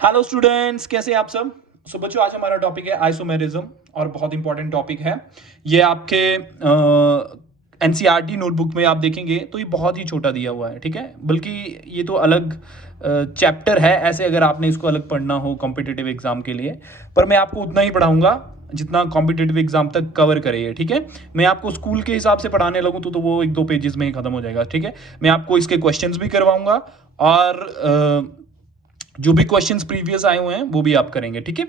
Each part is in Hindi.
हेलो स्टूडेंट्स, कैसे हैं आप सब। सो बच्चों, आज हमारा टॉपिक है आइसोमेरिज्म और बहुत इंपॉर्टेंट टॉपिक है। ये आपके एनसीईआरटी नोटबुक में आप देखेंगे तो ये बहुत ही छोटा दिया हुआ है, ठीक है। बल्कि ये तो अलग चैप्टर है ऐसे, अगर आपने इसको अलग पढ़ना हो कॉम्पिटिटिव एग्जाम के लिए। पर मैं आपको उतना ही पढ़ाऊंगा जितना कॉम्पिटिटिव एग्जाम तक कवर करे ये, ठीक है। मैं आपको स्कूल के हिसाब से पढ़ाने लगूँ तो वो एक दो पेजेस में ही खत्म हो जाएगा, ठीक है। मैं आपको इसके क्वेश्चंस भी करवाऊंगा और जो भी क्वेश्चंस प्रीवियस आए हुए हैं वो भी आप करेंगे, ठीक है।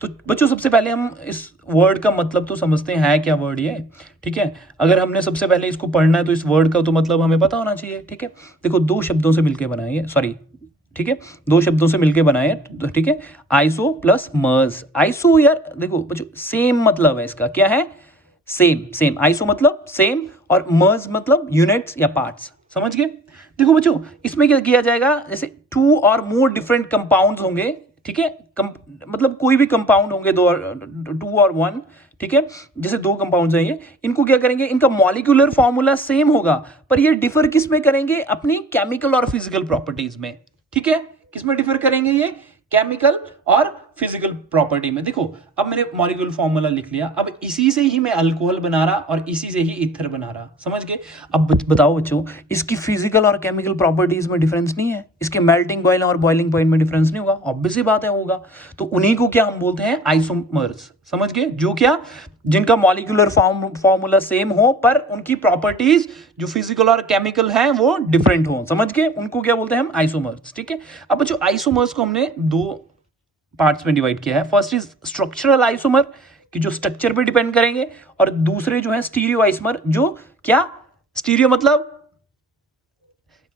तो बच्चों, सबसे पहले हम इस वर्ड का मतलब तो समझते हैं क्या वर्ड ये, ठीक है। अगर हमने सबसे पहले इसको पढ़ना है तो इस वर्ड का तो मतलब हमें पता होना चाहिए, ठीक है। देखो, दो शब्दों से मिलकर बनाए, सॉरी, ठीक है, दो शब्दों से मिलकर बनाए, ठीक है। आइसो प्लस मर्ज। आइसो यार देखो बच्चों, सेम मतलब है इसका, क्या है, सेम। सेम आइसो मतलब सेम, और मर्ज मतलब यूनिट्स या पार्ट्स, समझ गए। देखो बच्चों, इसमें क्या किया जाएगा, जैसे टू और मोर डिफरेंट कंपाउंड्स होंगे, ठीक है। मतलब कोई भी कंपाउंड होंगे, दो और टू और वन, ठीक है। जैसे दो कंपाउंड्स हैं ये, इनको क्या करेंगे, इनका मॉलिक्यूलर फॉर्मूला सेम होगा, पर ये डिफर किस में करेंगे, अपनी केमिकल और फिजिकल प्रॉपर्टीज में, ठीक है। किस में डिफर करेंगे ये, केमिकल और फिजिकल प्रॉपर्टी में। देखो, अब मैंने मॉलिक्यूलर फॉर्मूला लिख लिया, अब इसी से ही मैं अल्कोहल बना रहा और इसी से ही ईथर बना रहा, समझ गए। अब बताओ बच्चों, इसकी फिजिकल और केमिकल प्रॉपर्टीज में डिफरेंस नहीं है, इसके मेल्टिंग पॉइंट और बॉइलिंग पॉइंट में डिफरेंस नहीं होगा, ऑब्वियस ही बात है होगा। तो उन्हीं को क्या हम बोलते हैं, आइसोमर्स, समझ गए। जो क्या, जिनका मॉलिक्यूलर फॉर्मूला सेम हो पर उनकी प्रॉपर्टीज जो फिजिकल और केमिकल हैं वो डिफरेंट हो, समझ गए, उनको क्या बोलते हैं हम, आइसोमर्स, ठीक है। अब बच्चों, आइसोमर्स को हमने दो पार्ट्स में डिवाइड किया है। फर्स्ट इज स्ट्रक्चरल आइसोमर, कि जो स्ट्रक्चर पे डिपेंड करेंगे, और दूसरे जो है स्टीरियो आइसोमर, जो क्या, स्टीरियो मतलब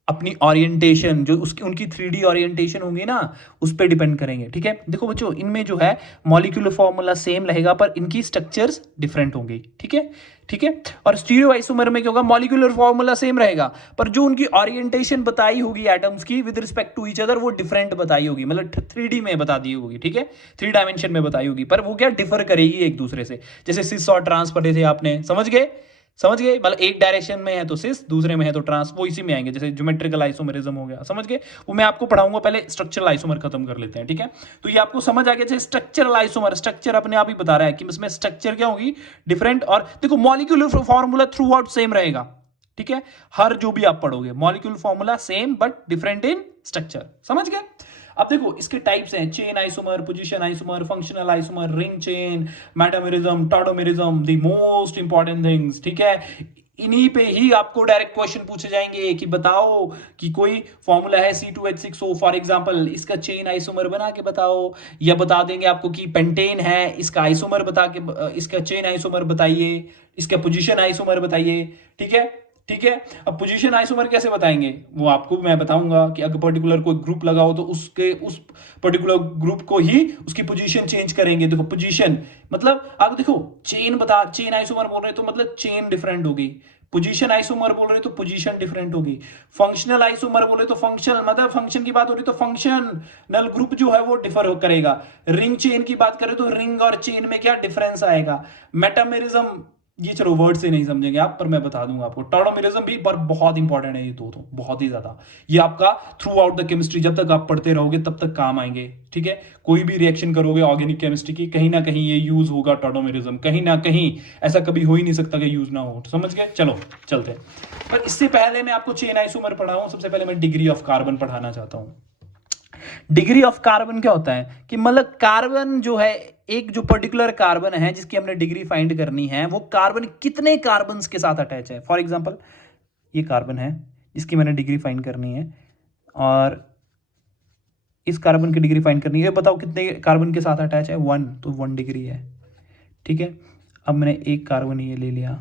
अपनी ओरिएंटेशन, जो उसकी उनकी 3D ओरिएंटेशन होंगी ना, उस पर डिपेंड करेंगे, ठीक है। देखो बच्चों, इनमें जो है मॉलिक्यूलर फॉर्मूला सेम रहेगा पर इनकी स्ट्रक्चर्स डिफरेंट होंगी, ठीक है, ठीक है। और स्टीरियो आइसोमर में क्या होगा, मॉलिक्यूलर फॉर्मूला सेम रहेगा पर जो उनकी ओरिएंटेशन बताई होगी एटम्स की with respect to each other, वो डिफरेंट बताई होगी, मतलब 3D में बता दी होगी, ठीक है, 3 डायमेंशन में बताई होगी, पर वो क्या डिफर करेगी एक दूसरे से। जैसे सिस और ट्रांस पढ़े थे आपने, समझ गए, समझ गए, मतलब एक डायरेक्शन में है तो सिस, दूसरे में है तो ट्रांस, वो इसी में आएंगे। जैसे ज्योमेट्रिकल आइसोमेरिज्म हो गया, समझ गए, वो मैं आपको पढ़ाऊंगा। पहले स्ट्रक्चरल आइसोमर खत्म कर लेते हैं, ठीक है। तो ये आपको समझ आ गया। जैसे स्ट्रक्चरल आइसोमर, स्ट्रक्चर अपने आप ही बता रहा है कि इसमें स्ट्रक्चर क्या होगी, डिफरेंट। और देखो, molecular formula throughout same रहेगा, ठीक है। हर जो भी आप पढ़ोगे molecular formula same but different in structure, समझ गए। अब देखो, इसके टाइप्स हैं, chain isomer, position isomer, functional isomer, ring chain, metamerism, tautomerism, the most important things, ठीक है। इन्हीं पे ही आपको डायरेक्ट क्वेश्चन पूछे जाएंगे कि बताओ कि कोई फॉर्मूला है C2H6O फॉर एग्जांपल, इसका चेन आइसोमर बना के बताओ, या बता देंगे आपको कि पेंटेन है, इसका आइसोमर बता के, इसका चेन आइसोमर बताइए, इसका पोजीशन आइसोमर बताइए, ठीक है, ठीक है। अब पोजीशन आइसोमर कैसे बताएंगे, वो आपको मैं बताऊंगा कि अगर पर्टिकुलर कोई ग्रुप लगाओ तो उसके उस पर्टिकुलर ग्रुप को ही उसकी पोजीशन चेंज करेंगे। देखो, पोजीशन मतलब आप देखो, चेन बता, चेन आइसोमर बोल रहे तो मतलब चेन डिफरेंट होगी, पोजीशन आइसोमर बोल रहे तो पोजीशन डिफरेंट होगी, फंक्शनल आइसोमर बोल रहे तो फंक्शनल मतलब फंक्शन की बात हो रही तो फंक्शनल ग्रुप जो है वो डिफर करेगा। रिंग चेन की बात करें तो रिंग और चेन में क्या डिफरेंस आएगा। मेटामेरिज्म, ये चलो वर्ड से नहीं समझेंगे आप, पर मैं बता दूंगा आपको। टॉडोमेरिज्म भी पर बहुत इंपॉर्टेंट है ये दो तो, बहुत ही ज्यादा। ये आपका थ्रू आउट द केमिस्ट्री जब तक आप पढ़ते रहोगे तब तक काम आएंगे, ठीक है। कोई भी रिएक्शन करोगे ऑर्गेनिक केमिस्ट्री की, कहीं ना कहीं ये यूज होगा टॉडोमेरिज्म, कहीं ना कहीं। ऐसा कभी हो ही नहीं सकता कि यूज ना हो, समझ गए। चलो चलते हैं। पर इससे पहले मैं आपको चेन आइसोमर पढ़ाऊं, सबसे पहले मैं डिग्री ऑफ कार्बन पढ़ाना चाहता हूं। डिग्री ऑफ कार्बन क्या होता है, कि मतलब कार्बन जो है, एक जो पर्टिकुलर कार्बन है जिसकी हमने डिग्री फाइंड करनी है, वो कार्बन कितने कार्बन के साथ अटैच है। फॉर एग्जांपल, ये कार्बन है जिसकी मैंने डिग्री फाइंड करनी है, और इस कार्बन की डिग्री फाइंड करनी है, बताओ कितने कार्बन के साथ अटैच है, 1, तो 1 डिग्री है, ठीक है। अब मैंने एक कार्बन ये ले लिया,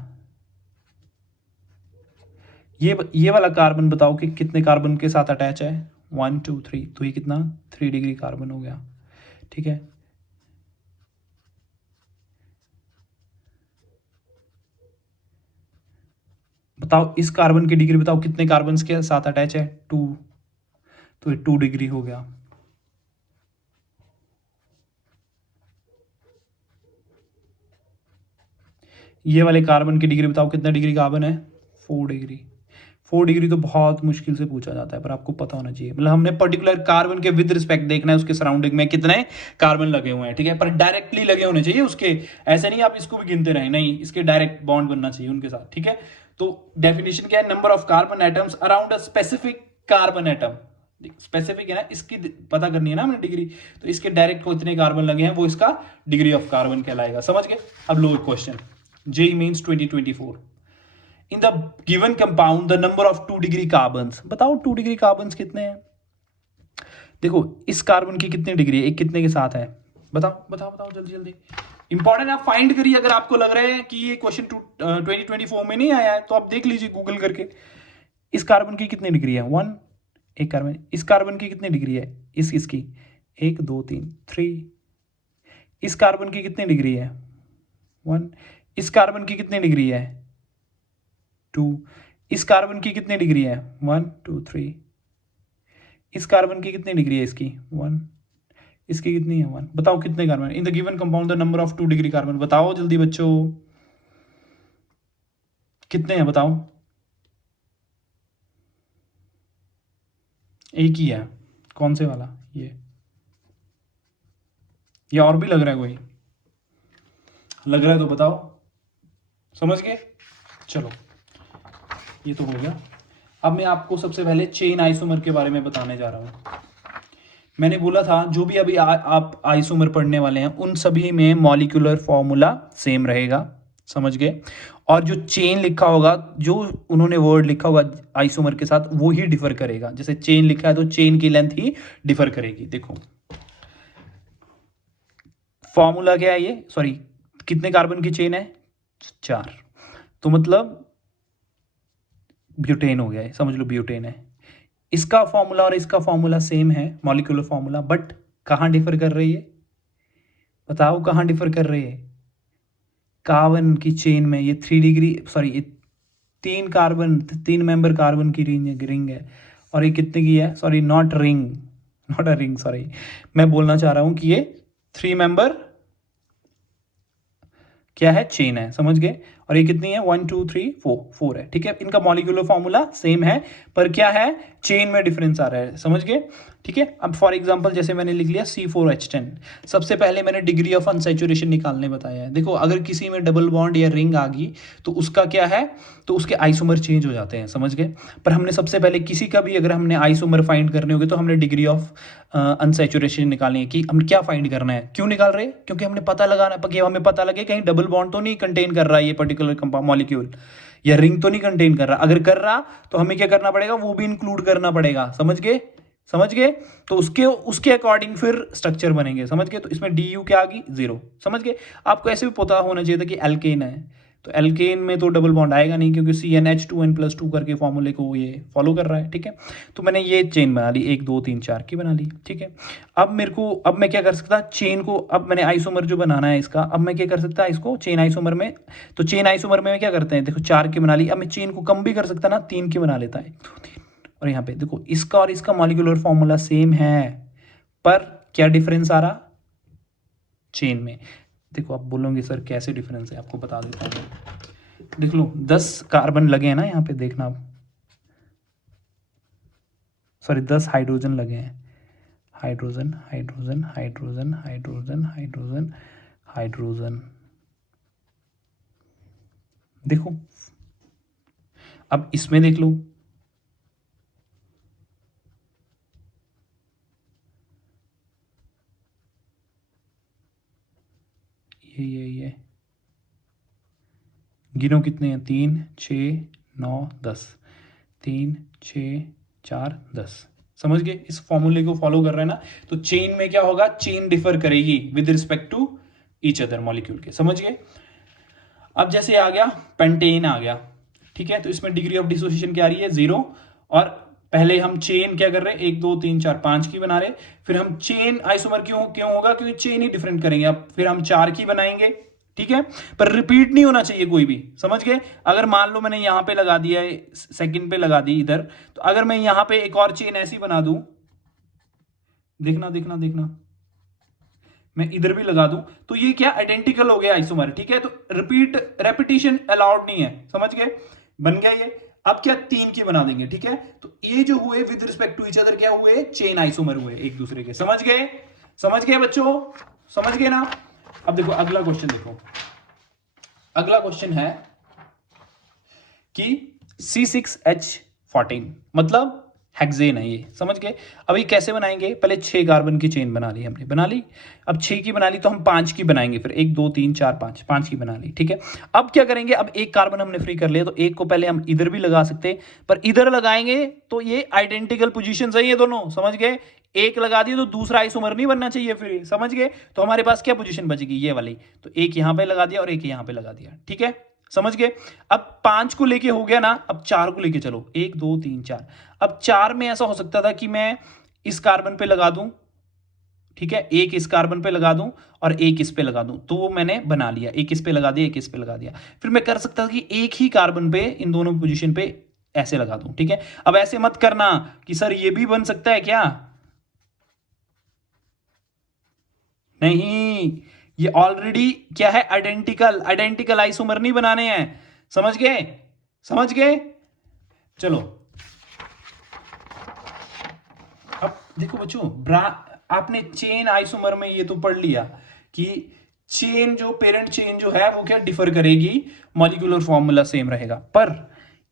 ये वाला कार्बन बताओ कि कितने कार्बन के साथ अटैच है, 1 2 3, तो ये कितना, 3 डिग्री कार्बन हो गया, ठीक है। बताओ इस कार्बन की डिग्री बताओ कितने कार्बन के साथ अटैच है, 2, तो ये 2 डिग्री हो गया। ये वाले कार्बन की डिग्री बताओ कितना डिग्री कार्बन है, 4 डिग्री। 4 डिग्री तो बहुत मुश्किल से पूछा जाता है, पर आपको पता होना चाहिए। मतलब हमने पर्टिकुलर कार्बन के विद रिस्पेक्ट देखना है उसके सराउंडिंग में कितने कार्बन लगे हुए हैं, ठीक है, पर डायरेक्टली लगे होने चाहिए उसके, ऐसे नहीं आप इसको भी गिनते रहें, नहीं, इसके डायरेक्ट बॉन्ड बनना चाहिए उनके साथ, ठीक है। तो डेफिनेशन क्या है, number of carbon atoms around a specific carbon atom, specific है ना, इसकी पता करनी है ना हमने डिग्री, तो इसके डायरेक्ट को इतने कार्बन लगे हैं, वो इसका डिग्री ऑफ कार्बन कहलाएगा, समझ गए। अब लो question, JEE mains 2024, in the given compound the number of 2 degree carbons, बताओ 2 डिग्री कार्बन्स कितने हैं। देखो इस कार्बन की कितनी डिग्री है, एक कितने के साथ है, बताओ बताओ बताओ जल्दी जल्दी, इंपॉर्टेंट, आप फाइंड करिए। अगर आपको लग रहा है कि ये क्वेश्चन 2024 में नहीं आया है तो आप देख लीजिए गूगल करके। इस कार्बन की कितनी डिग्री है, 1, एक कार्बन, इस कार्बन की कितनी डिग्री है, इसकी 1 2 3 3, इस कार्बन की कितनी डिग्री है, 1, इस कार्बन की कितनी डिग्री है, 2, इस कार्बन की कितनी डिग्री है, 1 2 3, इस कार्बन की कितनी डिग्री है, इसकी 1, इसकी कितनी है, 1, बताओ कितने carbon in the given compound the number of 2 degree carbon, बताओ जल्दी बच्चों, कितने हैं बताओ। एक ही है, कौन से वाला, ये और भी लग रहा है, कोई लग रहा है तो बताओ, समझ गए। चलो ये तो हो गया। अब मैं आपको सबसे पहले चेन आइसोमर के बारे में बताने जा रहा हूं। मैंने बोला था जो भी अभी आप आइसोमर पढ़ने वाले हैं उन सभी में मॉलिक्यूलर फॉर्मूला सेम रहेगा, समझ गए। और जो चेन लिखा होगा, जो उन्होंने वर्ड लिखा होगा आइसोमर के साथ, वो ही डिफर करेगा। जैसे चेन लिखा है तो चेन की लेंथ ही डिफर करेगी। देखो फॉर्मूला क्या है, ये सॉरी कितने कार्बन की चेन है, 4, तो मतलब ब्यूटेन हो गया है, समझ लो ब्यूटेन है। इसका फॉर्मूला और इसका फॉर्मूला सेम है, मॉलिक्यूलर फॉर्मूला, बट कहां डिफर कर रही है, बताओ कहां डिफर कर रही है। कार्बन की चेन में ये 3 degree sorry 3 carbon, 3 member carbon की रिंग है, और ये कितने की है, sorry not ring, not a ring, sorry मैं बोलना चाह रहा हूं कि ये 3 मेंबर क्या है, चेन है, समझ गए। और ये कितनी है, 1 2 3 4, 4 है, ठीक है। इनका मॉलिक्यूलर फॉर्मूला सेम है, पर क्या है, चेन में डिफरेंस आ रहा है, समझ गए, ठीक है। अब फॉर एग्जांपल जैसे मैंने लिख लिया C4H10, सबसे पहले मैंने डिग्री ऑफ अनसैचुरेशन निकालने बताया है। देखो अगर किसी में डबल बॉन्ड या रिंग आ गई तो उसका क्या है, तो उसके आइसोमर चेंज हो जाते हैं, समझ गए। पर हमने सबसे पहले किसी का भी अगर हमने आइसोमर फाइंड करने होंगे तो हमने डिग्री ऑफ अनसैचुरेशन निकालनी है। कि हम क्या फाइंड करना है, क्यों निकाल रहे हैं, क्योंकि हमने पता लगाना, कि हमें पता लगे कहीं डबल बॉन्ड तो नहीं कंटेन कर रहा है ये पर्टिकुलर कंपाउंड मॉलिक्यूल, या रिंग तो नहीं कंटेन कर रहा। अगर कर रहा तो हमें क्या करना पड़ेगा, वो भी इंक्लूड करना पड़ेगा, समझ गए, समझ गए। तो उसके उसके अकॉर्डिंग फिर स्ट्रक्चर बनेंगे, समझ गए। तो इसमें DU क्या आ गई, 0, समझ गए। आपको ऐसे भी पता होना चाहिए था कि एल्केन है, तो एल्केन में तो डबल बॉन्ड आएगा नहीं, क्योंकि CnH2n+2 करके फॉर्मूले को ये फॉलो कर रहा है, ठीक है। तो मैंने ये चेन बना ली, 1 2 3 4 की बना ली, ठीक है। अब मैं क्या कर सकता, चेन को, अब मैंने आइसोमर जो बनाना है इसका, अब मैं क्या कर सकता इसको चेन आइसोमर में, तो चेन आइसोमर में क्या करते हैं, देखो 4 की बना ली। अब मैं चेन को कम भी कर सकता ना, 3 की बना लेता है, 1 2 3। और यहाँ पे देखो इसका और इसका मॉलिक्यूलर फॉर्मूला सेम है, पर क्या डिफरेंस आ रहा, चेन में। देखो आप बोलोगे सर कैसे डिफरेंस है, आपको बता देता हूँ। देख लो 10 कार्बन लगे हैं ना यहाँ पे, देखना आप, सॉरी 10 हाइड्रोजन लगे हैं, hydrogen hydrogen hydrogen hydrogen hydrogen hydrogen, देखो अब इसमें देख लो, ये गिनो कितने हैं, 3 6 9 10, 3 6 4 10, समझ गए। इस फॉर्मूले को फॉलो कर रहे हैं ना, तो चेन में क्या होगा, चेन डिफर करेगी with respect to each other molecule के, समझ गए। अब जैसे आ गया पेंटेन आ गया, ठीक है, तो इसमें डिग्री ऑफ डिसोसिएशन क्या आ रही है, 0। और पहले हम चेन क्या कर रहे हैं, 1 2 3 4 5 की बना रहे, फिर हम चेन आइसोमर क्यों क्यों होगा, क्योंकि चेन ही डिफरेंट करेंगे। अब फिर हम 4 की बनाएंगे, ठीक है, पर रिपीट नहीं होना चाहिए कोई भी, समझ गए। अगर मान लो मैंने यहां पे लगा दिया है, सेकंड पे लगा दी इधर, तो अगर मैं यहां पे एक और चेन ऐसी बना दूं, देखना देखना देखना, मैं इधर भी लगा दूं, तो ये क्या आइडेंटिकल हो गया आइसोमर, ठीक है। तो रिपीट रेपिटेशन अलाउड नहीं है, समझ गए, बन गया ये। अब क्या 3 की बना देंगे, ठीक है। तो ये जो हुए with respect to each other क्या हुए, चेन आइसोमर हुए एक दूसरे के। समझ गए, समझ गए बच्चों, समझ गए ना। अब देखो अगला क्वेश्चन, देखो अगला क्वेश्चन है कि C6H14 मतलब हेक्सेन है ये, समझ गए। अब ये कैसे बनाएंगे, पहले 6 कार्बन की चेन बना ली हमने, बना ली। अब 6 की बना ली तो हम 5 की बनाएंगे, फिर 1 2 3 4 5, 5 की बना ली, ठीक है। अब क्या करेंगे, अब एक कार्बन हमने फ्री कर लिया तो एक को पहले हम इधर भी लगा सकते हैं, पर इधर लगाएंगे तो ये आइडेंटिकल पोजीशन है ये दोनों, समझ गए। एक लगा दिए तो दूसरा आइसोमर नहीं बनना चाहिए फिर, समझ गए। तो हमारे पास क्या पोजीशन बचेगी, ये वाली। तो एक यहां पे लगा दिया और एक यहां पे लगा दिया, ठीक है, समझ गए। अब 5 को लेके हो गया ना, अब 4 को लेके चलो, 1 2 3 4। अब 4 में ऐसा हो सकता था कि मैं इस कार्बन पे लगा दूं, ठीक है, एक इस कार्बन पे लगा दूं और एक इस पे लगा दूं, तो वो मैंने बना लिया, एक इस पे लगा दिया, एक इस पे लगा दिया। फिर मैं कर सकता था कि एक ही कार्बन पे इन दोनों पोजीशन पे ऐसे लगा दूं, ठीक है। अब ऐसे मत करना कि सर ये भी बन सकता है क्या, नहीं, ये ऑलरेडी क्या है, आइडेंटिकल, आइडेंटिकल आइसोमर नहीं बनाने हैं, समझ गए, समझ गए। चलो अब देखो बच्चों, आपने चेन आइसोमर में ये तो पढ़ लिया कि चेन जो पेरेंट चेन जो है वो क्या डिफर करेगी, मॉलिक्यूलर फॉर्मूला सेम रहेगा। पर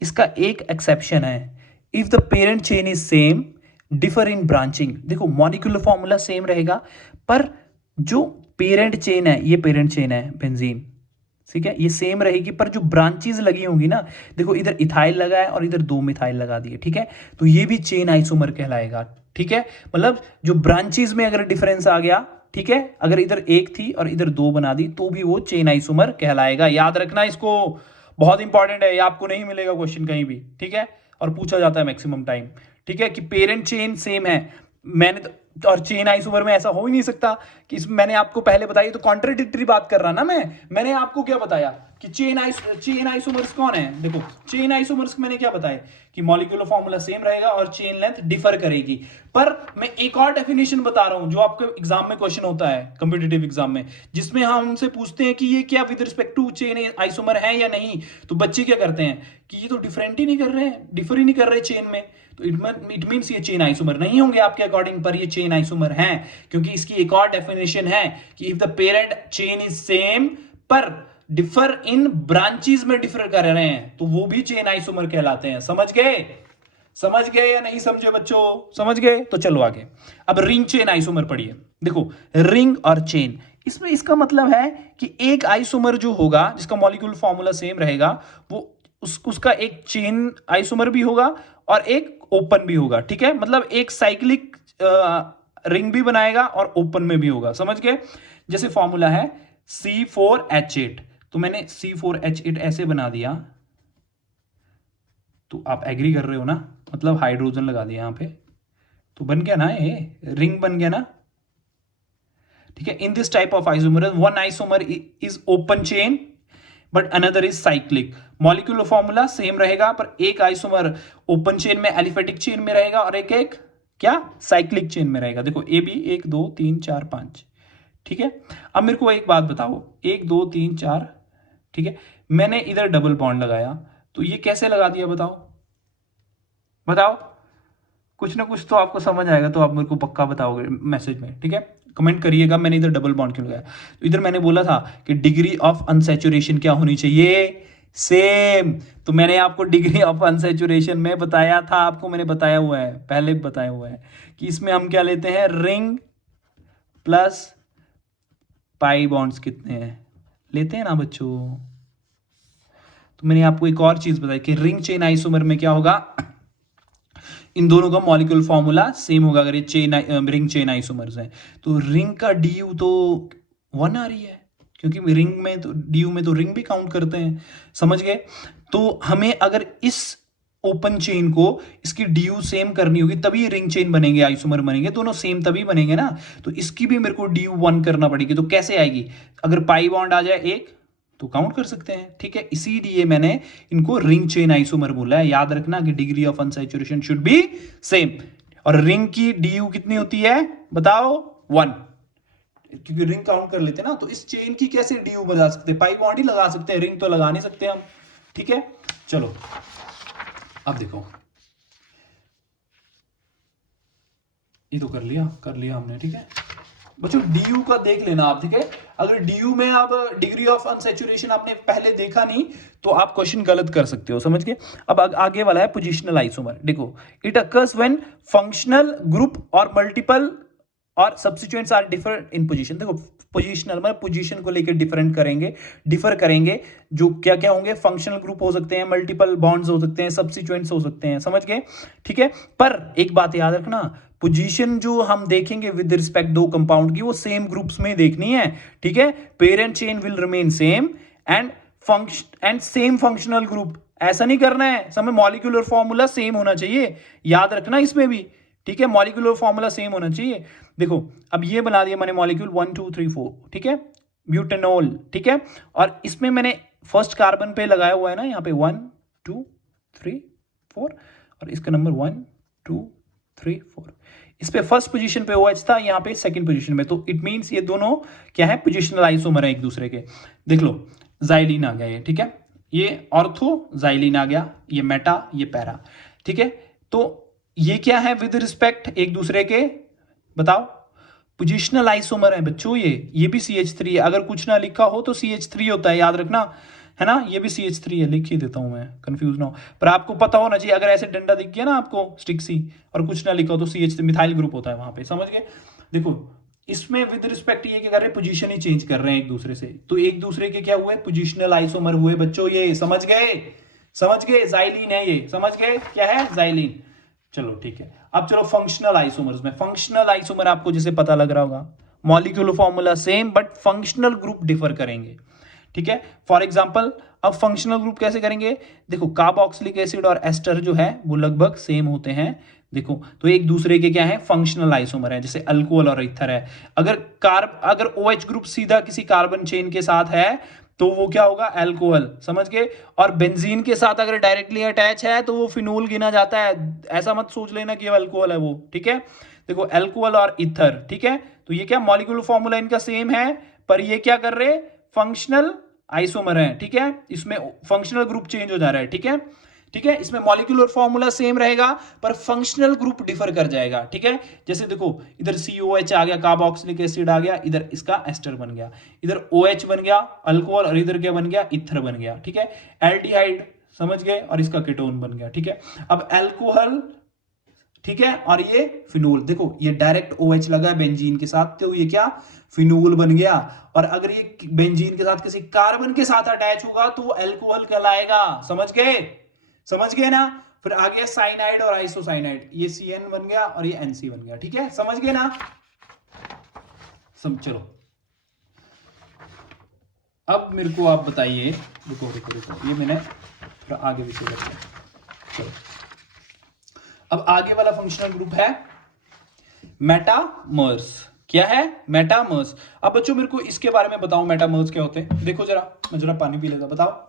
इसका एक एक्सेप्शन है, if the parent chain is same differ in branching. देखो मॉलिक्यूलर फॉर्मूला सेम रहेगा, पर जो पेरेंट चेन है, ये पेरेंट चेन है बेंजीन, ठीक है, ये सेम रहेगी, पर जो ब्रांचेस लगी होंगी ना, देखो इधर इथाइल लगा है और इधर 2 मिथाइल लगा दिए, ठीक है, तो ये भी चेन आइसोमर कहलाएगा, ठीक है। मतलब जो ब्रांचेस में अगर डिफरेंस आ गया, ठीक है, अगर इधर एक थी और इधर 2 बना दी तो भी वो चेन आइसोमर कहलाएगा। याद रखना इसको, बहुत इंपॉर्टेंट है, ये आपको नहीं मिलेगा क्वेश्चन कहीं भी, ठीक है, और पूछा जाता है मैक्सिमम टाइम, ठीक है, कि पेरेंट चेन सेम है। मैंने तो और चेन आइसोमर में ऐसा हो ही नहीं सकता कि मैंने आपको पहले बताई, तो कॉन्ट्राडिक्टरी बात कर रहा ना मैंने आपको क्या बताया कि चेन आइसोमर्स कौन है, देखो चेन आइसोमर्स मैंने क्या बताया कि मॉलिक्यूलर फॉर्मूला सेम रहेगा और चेन लेंथ डिफर करेगी। पर मैं एक और डेफिनेशन बता रहा हूं जो आपके एग्जाम में क्वेश्चन होता है, कॉम्पिटिटिव एग्जाम में, जिसमें हम उनसे पूछते हैं कि ये क्या with respect to chain isomer है या नहीं। तो बच्चे क्या करते हैं कि ये तो डिफरेंट ही नहीं कर रहे हैं, डिफर ही नहीं कर रहे चेन में, तो इट मींस ये चेन आइसोमर नहीं होंगे आपके अकॉर्डिंग, पर ये चेन आइसोमर हैं, क्योंकि इसकी एक और डेफिनेशन है कि if the parent chain is same पर डिफर इन ब्रांचेस में डिफर कर रहे हैं तो वो भी चेन आइसोमर कहलाते हैं। समझ गए, समझ गए या नहीं समझे बच्चों, समझ गए। तो चलो आगे, अब रिंग चेन आइसोमर पढ़िए। देखो रिंग और चेन, इसमें इसका मतलब है कि एक आइसोमर जो होगा जिसका मॉलिक्यूलर फॉर्मूला सेम रहेगा, वो उसका एक चेन आइसोमर भी होगा और एक ओपन भी होगा, ठीक है, मतलब एक साइक्लिक रिंग भी बनाएगा और ओपन में भी होगा, समझ गए। जैसे फॉर्मूला है C4H8, तो मैंने C4H8 ऐसे बना दिया, तो आप एग्री कर रहे हो ना, मतलब हाइड्रोजन लगा दिया यहां पे, तो बन गया ना, ये रिंग बन गया ना, ठीक है। In this type of isomer one isomer is open chain but another is cyclic, molecular formula same रहेगा, पर एक आइसोमर ओपन चेन में एलिफेटिक चेन में रहेगा और एक एक क्या साइक्लिक चेन में रहेगा। देखो ए बी 1 2 3 4 5, ठीक है। अब मेरे को एक बात बताओ, 1 2 3 4, ठीक है, मैंने इधर डबल बॉन्ड लगाया, तो ये कैसे लगा दिया बताओ, बताओ, कुछ ना कुछ तो आपको समझ आएगा, तो आप मेरे को पक्का बताओगे मैसेज में, ठीक है, कमेंट करिएगा मैंने इधर डबल बॉन्ड क्यों लगाया। तो इधर मैंने बोला था कि डिग्री ऑफ अनसैचुरेशन क्या होनी चाहिए, सेम। तो मैंने आपको डिग्री ऑफ अनसैचुरेशन में बताया था, आपको मैंने बताया हुआ है, पहले भी बताया हुआ है कि इसमें हम क्या लेते हैं, रिंग प्लस पाई बॉन्ड्स कितने हैं लेते हैं ना बच्चों। तो मैंने आपको एक और चीज बताई कि रिंग चेन आइसोमर में क्या होगा, इन दोनों का मॉलिक्यूलर फॉर्मूला सेम होगा। अगर ये रिंग चेन आइसोमर्स हैं तो रिंग का डी तो 1 आ रही है, क्योंकि रिंग में तो डी में तो रिंग भी काउंट करते हैं, समझ गए। तो हमें अगर इस ओपन चेन को इसकी डी सेम करनी होगी तभी रिंग चेन बनेंगे, आइसोमर बनेंगे, दोनों सेम तभी बनेंगे ना। तो इसकी भी मेरे को डी 1 करना पड़ेगी। तो कैसे आएगी, अगर पाई बॉन्ड आ जाए एक तो काउंट कर सकते हैं, ठीक है, इसीलिए मैंने इनको रिंग चेन आइसोमर बोला है। याद रखना कि degree of unsaturation should be same, और रिंग की डी कितनी होती है बताओ, 1, क्योंकि रिंग काउंट कर लेते हैं ना। तो इस चेन की कैसे डी बता सकते हैं, पाई बॉन्ड ही लगा सकते हैं, रिंग तो लगा नहीं सकते हम, ठीक है। चलो अब देखो, ये तो कर लिया हमने, ठीक है बच्चों। डी का देख लेना आप, ठीक है। अगर डी में आप डिग्री ऑफ अनसैचुरेशन आपने पहले देखा नहीं तो आप क्वेश्चन गलत कर सकते हो, समझ गए। अब आगे वाला है पोजिशनल आइसोमर। देखो, it occurs when functional group और मल्टीपल और substituents are differ in position. देखो, पोजीशनल मतलब पोजीशन को लेकर डिफर करेंगे। जो क्या क्या होंगे, फंक्शनल ग्रुप हो सकते हैं, मल्टीपल बॉन्ड्स हो सकते हैं, सब्स्टिट्यूएंट्स हो सकते हैं, समझ गए, ठीक है। पर एक बात याद रखना, पोजीशन जो हम देखेंगे विद रिस्पेक्ट दो कंपाउंड की, वो सेम ग्रुप्स में देखनी है, ठीक है। Parent chain will remain same and same functional group. ऐसा नहीं करना है, समय मॉलिक्यूलर फॉर्मूला सेम होना चाहिए, याद रखना इसमें भी, ठीक है। मॉलिक्यूलर फॉर्मूला सेम होना चाहिए। देखो, अब ये बना दिया मैंने मॉलिक्यूल 1 2 3 4, ठीक है, ब्यूटेनॉल, ठीक है। और इसमें मैंने फर्स्ट कार्बन पे लगाया हुआ है ना, यहाँ पे 1 2 3 4, और इसका नंबर 1 2 3 4। इस पे फर्स्ट पोजीशन पे OH था, यहाँ पे सेकंड पोजीशन में, तो इट मींस ये दोनों क्या है, पोजिशनल आइसोमर है एक दूसरे के। देख लो, जाइलिन आ गया ये, ठीक है, ये ऑर्थो जाइलिन आ गया, ये मेटा, ये पैरा, ठीक है। तो ये क्या है विद रिस्पेक्ट एक दूसरे के, बताओ, पोजिशनल आइसोमर है बच्चों। ये भी CH3 है, अगर कुछ ना लिखा हो तो CH3 होता है, याद रखना, है ना। ये भी CH3 है, लिख ही देता हूं मैं, कंफ्यूज ना हो, पर आपको पता होना चाहिए। अगर ऐसे डंडा दिख गया ना आपको स्टिक सी और कुछ ना लिखा हो तो CH3 मिथाइल ग्रुप होता है वहां पे, समझ गए। देखो, इसमें विद रिस्पेक्ट ये क्या कर रहे हैं, पोजीशन ही चेंज कर रहे हैं एक दूसरे से, तो एक दूसरे के क्या हुए, पोजिशनल आइसोमर हुए बच्चों। ये समझ गए, जाइलिन है ये, समझ गए क्या है, जाइलिन। चलो ठीक है, अब चलो फंक्शनल आइसोमर्स में। फंक्शनल आइसोमर आपको जैसे पता लग रहा होगा, molecular formula same but functional group differ करेंगे, ठीक है। फॉर एग्जांपल, अब फंक्शनल ग्रुप कैसे करेंगे, देखो, कार्बोक्सिलिक एसिड और एस्टर जो है वो लगभग सेम होते हैं। देखो, तो एक दूसरे के क्या है, फंक्शनल आइसोमर है, जैसे अल्कोहल और ईथर है। अगर OH ग्रुप सीधा किसी कार्बन चेन के साथ है तो वो क्या होगा, अल्कोहल, समझ गए। और बेंजीन के साथ अगर डायरेक्टली अटैच है तो वो फिनोल गिना जाता है। ऐसा मत सोच लेना कि अल्कोहल है वो, ठीक है। देखो, अल्कोहल और ईथर, ठीक है, तो ये क्या, मॉलिक्यूलर फॉर्मूला इनका सेम है, पर ये क्या कर रहे, फंक्शनल आइसोमर है, ठीक है। इसमें फंक्शनल ग्रुप चेंज हो जा रहा है, ठीक है, ठीक है। इसमें मॉलिक्यूलर फॉर्मूला सेम रहेगा पर फंक्शनल ग्रुप डिफर कर जाएगा, ठीक है। जैसे देखो, इधर COH आ गया, कार्बोक्सिलिक एसिड आ गया, इधर इसका एस्टर बन गया, इधर OH बन गया अल्कोहल, और इधर क्या बन गया, ईथर बन गया, ठीक है। एल्डिहाइड, समझ गए, और इसका कीटोन बन गया, ठीक है। अब अल्कोहल, ठीक है, और ये फिनोल, देखो ये डायरेक्ट OH लगा है बेंजीन के साथ, तो ये क्या, फिनोल बन गया। और अगर ये बेंजीन के साथ किसी कार्बन के साथ अटैच होगा तो वो अल्कोहल कहलाएगा, समझ गए ना। फिर आ गया साइनाइड और आइसोसाइनाइड, ये CN बन गया और ये NC बन गया, ठीक है, समझ गए ना। चलो, अब मेरे को आप बताइए, रुको, ये मैंने थोड़ा आगे पीछे कर लिया। चलो, अब आगे वाला फंक्शनल ग्रुप है मेटामर्स। क्या है, मेटामर्स। अब बच्चों मेरे को इसके बारे में बताओ, मेटामर्स क्या होते हैं। देखो जरा, मैं जरा पानी पी लेता, बताओ,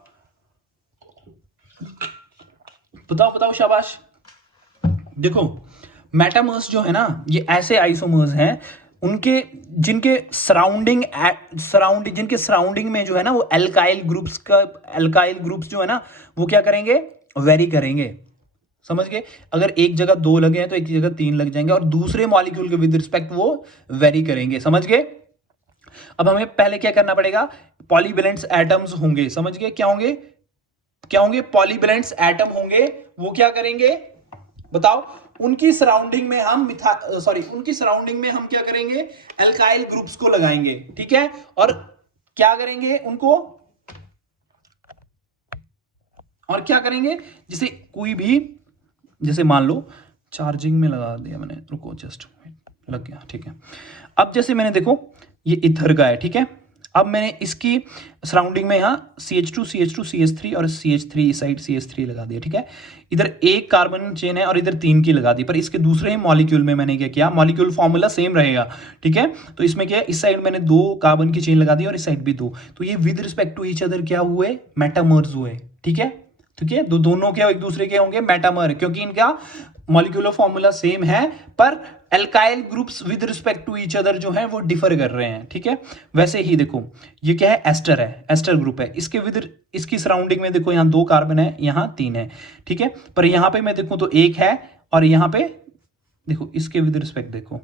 शाबाश। देखो, मेटामर्स जो है ना, ये ऐसे आइसोमर्स हैं उनके जिनके सराउंडिंग में जो है ना, वो एल्काइल ग्रुप्स जो है ना, वो क्या करेंगे, वेरी करेंगे, समझ गए। अगर एक जगह 2 लगे हैं तो एक जगह 3 लग जाएंगे, और दूसरे मॉलिक्यूल के विद रिस्पेक्ट वो वेरी करेंगे, समझ गए। अब हमें पहले क्या करना पड़ेगा, पॉलीवेलेंट एटम्स होंगे, समझ गए, क्या होंगे, पॉलीवेलेंट एटम होंगे। वो क्या करेंगे, बताओ, उनकी सराउंडिंग में हम क्या करेंगे, एल्काइल ग्रुप्स को लगाएंगे, ठीक है। और क्या करेंगे उनको, और क्या करेंगे, जैसे कोई भी, जैसे मान लो चार्जिंग में लगा दिया मैंने, रुको जस्ट, लग गया, ठीक है। अब जैसे मैंने, देखो, ये ईथर का है, ठीक है। अब मैंने इसकी सराउंडिंग में यहाँ CH2 CH3 और CH3 इस साइड CH3 लगा दिया, ठीक है। इधर एक कार्बन चेन है और इधर 3 की लगा दी, पर इसके दूसरे ही मॉलिक्यूल में मैंने क्या किया, मॉलिक्यूल फॉर्मूला सेम रहेगा, ठीक है। तो इसमें क्या है, इस साइड मैंने 2 कार्बन की चेन लगा दी और इस साइड भी 2, तो ये with respect to each other क्या हुए, मेटामर्स हुए, ठीक है। ठीक है, दोनों के एक दूसरे के होंगे मेटामर, क्योंकि इनका मॉलिक्यूलर फॉर्मूला सेम है, पर alkyl groups with respect to each other जो है वो डिफर कर रहे हैं। ठीक है, वैसे ही देखो ये क्या है, एस्टर है, एस्टर ग्रुप है, इसके विद इसकी सराउंडिंग में देखो यहाँ 2 कार्बन है, यहाँ 3 है। ठीक है, पर यहाँ पे मैं देखूं तो 1 है, और यहाँ पे देखो इसके विद रिस्पेक्ट देखो,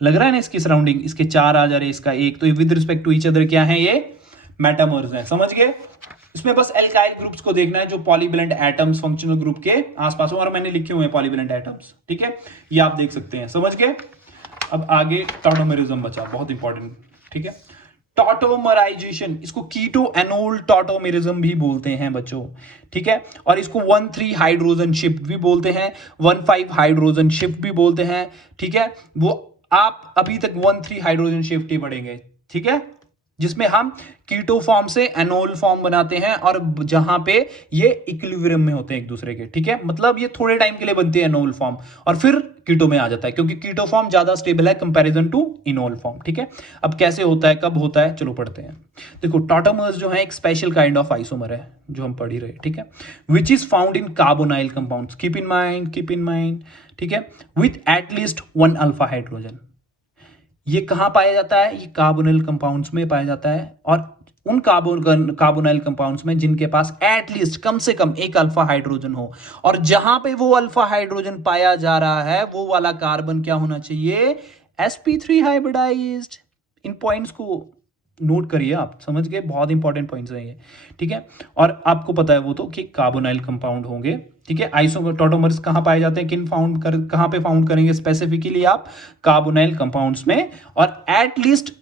लग रहा है ना इसकी सराउंडिंग, इसके 4 आ जा रहे, इसका 1, तो ये with respect to each other क्या है, ये मेटामर्स हैं। समझ गए? इसमें बस एल्काइल ग्रुप्स को देखना है जो पॉलीवेलेंट एटम्स फंक्शनल ग्रुप के आसपास हो, और मैंने लिखे हुए हैं पॉलीवेलेंट एटम्स। ठीक है, ये आप देख सकते हैं। समझ गए? अब आगे टॉटोमेरिज्म बचा, बहुत इंपॉर्टेंट। ठीक है, टॉटोमराइजेशन, इसको कीटो एनोल टॉटोमेरिज्म भी बोलते हैं बच्चों। ठीक है, और इसको 1,3 हाइड्रोजन शिफ्ट भी बोलते हैं, 1,5 हाइड्रोजन शिफ्ट भी बोलते हैं। ठीक है, वो आप अभी तक 1,3 हाइड्रोजन शिफ्ट ही पढ़ेंगे। ठीक है, जिसमें हम कीटो फॉर्म से एनोल फॉर्म बनाते हैं, और जहां पे ये इक्विलिब्रियम में होते हैं एक दूसरे के। ठीक है, मतलब ये थोड़े टाइम के लिए बनती है एनोल फॉर्म, और फिर कीटो में आ जाता है, क्योंकि कीटो फॉर्म ज्यादा स्टेबल है कंपैरिजन टू इनोल फॉर्म। ठीक है, अब कैसे होता है, कब होता है, चलो पढ़ते हैं। देखो, टॉटोमर्स जो है एक स्पेशल काइंड ऑफ आइसोमर है जो हम पढ़ ही रहे। ठीक है, which is found in carbonyl compounds, keep in mind. ठीक है, विथ एटलीस्ट 1 अल्फा हाइड्रोजन। ये कहाँ पाया जाता है, ये कार्बोनिल कंपाउंड्स में पाया जाता है, और उन कार्बोनाइल कंपाउंड्स में जिनके पास एटलीस्ट कम से कम 1 अल्फा हाइड्रोजन हो, और जहां पे वो अल्फा हाइड्रोजन पाया जा रहा है वो वाला कार्बन क्या होना चाहिए, sp3 हाइब्रिडाइज्ड। इन पॉइंट्स को नोट करिए आप, समझ गए? बहुत इंपॉर्टेंट पॉइंट्स हैं ये। ठीक है, और आपको पता है वो तो कि कार्बोनाइल कंपाउंड होंगे। ठीक है, टॉटोमर्स कहाँ पाए जाते हैं, कहाँ पे फाउंड करेंगे स्पेसिफिकली आप, कार्बोनाइल कंपाउंड्स में, और एटलीस्ट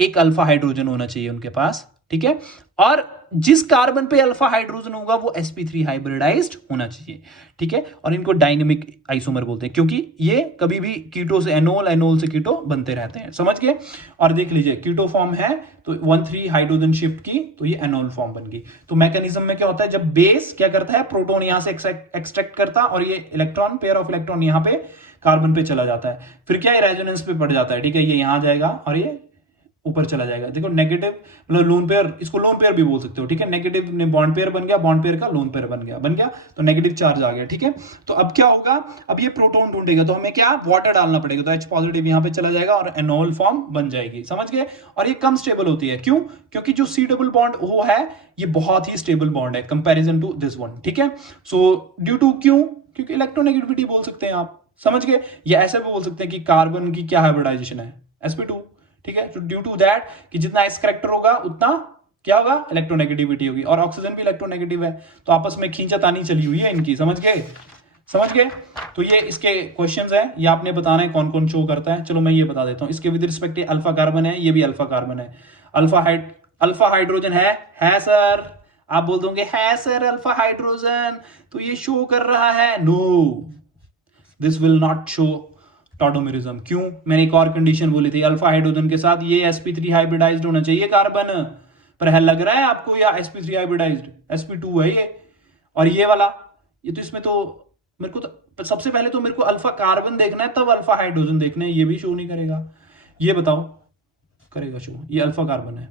1 अल्फा हाइड्रोजन होना चाहिए उनके पास। ठीक है, और जिस कार्बन पे अल्फा हाइड्रोजन होगा वो sp3 हाइब्रिडाइज्ड होना चाहिए। ठीक है, और इनको डायनेमिक आइसोमर बोलते हैं, क्योंकि ये कभी भी कीटो से एनोल, एनोल से कीटो बनते रहते हैं। समझ गए? और देख लीजिए, कीटो फॉर्म है तो 1,3 हाइड्रोजन शिफ्ट की, तो ये एनोल फॉर्म बन गई। तो मैकेनिज्म में क्या होता है, जब बेस क्या करता है, प्रोटॉन यहां से एक्सट्रैक्ट करता है, और ये इलेक्ट्रॉन, पेयर ऑफ इलेक्ट्रॉन यहाँ पे कार्बन पे चला जाता है, फिर क्या है, रेजोनेंस पे पड़ जाता है। ठीक है, ये यहां जाएगा और ये ऊपर चला जाएगा। देखो, नेगेटिव मतलब लोन पेयर, इसको लोन पेयर भी बोल सकते हो। ठीक है, नेगेटिव ने बॉन्ड पेयर बन गया, बॉन्ड पेयर का लोन पेयर बन गया, तो नेगेटिव चार्ज आ गया। ठीक है, तो अब क्या होगा, अब ये प्रोटॉन ढूंढेगा, तो हमें क्या, वाटर डालना पड़ेगा, तो H पॉजिटिव यहां पे चला जाएगा और एनोल फॉर्म बन जाएगी। समझ गए? और ये कम स्टेबल होती है, क्यों? क्योंकि जो सी डबल बॉन्ड वो है, ये बहुत ही स्टेबल बॉन्ड है कंपेरिजन टू दिस वन। ठीक है, सो ड्यू टू, क्यों? क्योंकि इलेक्ट्रोनेगेटिविटी बोल सकते हैं आप। समझ गए? या ऐसे भी बोल सकते हैं कि कार्बन की क्या हाइब्रिडाइजेशन है, sp2। ठीक है, ड्यू टू दैट कि जितना एस करेक्टर होगा उतना क्या होगा, इलेक्ट्रोनेगेटिविटी होगी, और ऑक्सीजन भी इलेक्ट्रोनेगेटिव है, तो आपस में खींचातानी चली हुई है इनकी। समझ गए? समझ गए? तो ये इसके क्वेश्चंस हैं, ये आपने बताना है कौन कौन शो करता है। चलो मैं ये बता देता हूं, इसके विद रिस्पेक्ट अल्फा कार्बन है, ये भी अल्फा कार्बन है। अल्फा हाइड्रोजन है सर, आप बोल दोगे है सर अल्फा हाइड्रोजन, तो ये शो कर रहा है, no, this will not show tautomerism. क्यों? मैंने एक और कंडीशन बोली थी, अल्फा हाइड्रोजन के साथ ये sp3 हाइब्रिडाइज्ड होना चाहिए कार्बन, पर है लग रहा है आपको या sp3 हाइब्रिडाइज्ड, sp2 है ये। और ये वाला, ये तो इसमें तो मेरे को तो सबसे पहले तो मेरे को अल्फा कार्बन देखना है, तब अल्फा हाइड्रोजन देखना है, ये भी शो नहीं करेगा। ये बताओ, करेगा शो? ये अल्फा कार्बन है,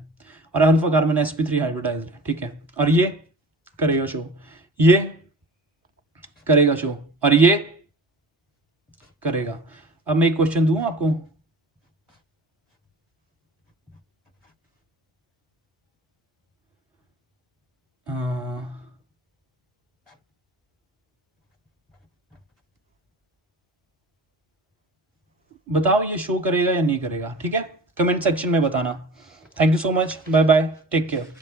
और अल्फा कार्बन sp3 हाइब्रिडाइज्ड है। ठीक है, और ये करेगा शो, ये करेगा शो, और ये करेगा। अब मैं एक क्वेश्चन दूं आपको, बताओ ये शो करेगा या नहीं करेगा? ठीक है, कमेंट सेक्शन में बताना। Thank you so much, bye bye, take care.